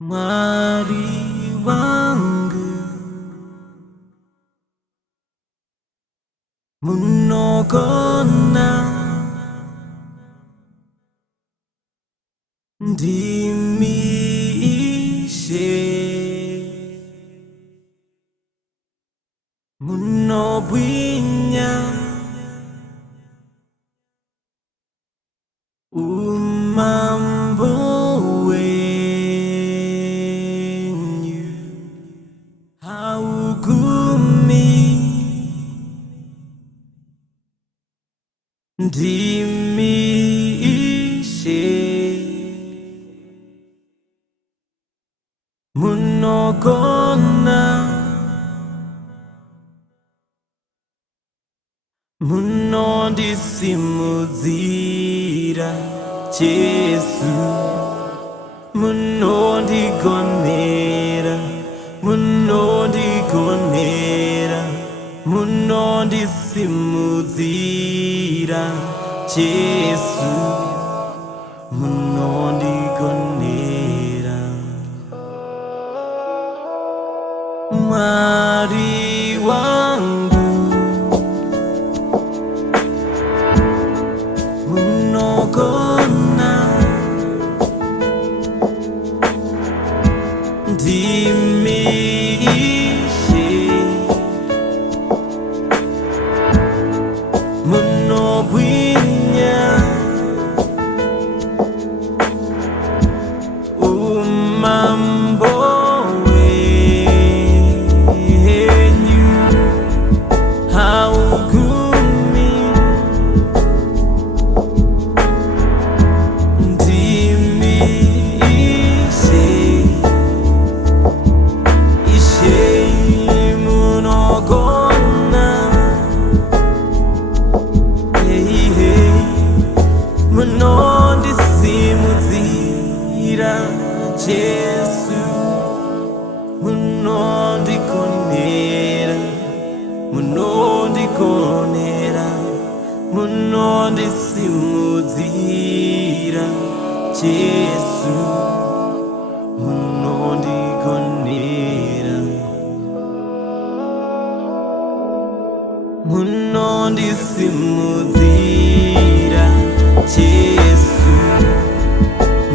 Mwari wangu munogona ndimishe munobwinya umambo wenyu haugumi ndimishe munogona Munondisimudzira Jesu munondigonera munondisimudzira Jesu munondigonera Mwari wangu munogona ndimishe munobwinya umambo wenyu haugumi ndimishe munogona munondisimudzira Jesu munondigonera munondisimudzira Jesu munondigonera munondisimudzira Jesu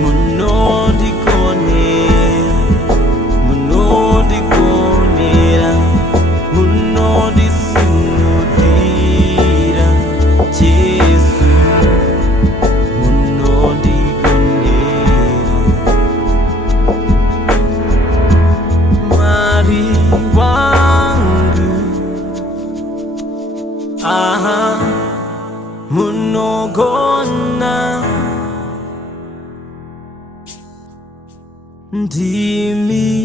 munondigonera munondisimudzira Jesu munondigonera Mwari wangu munogona ndimishe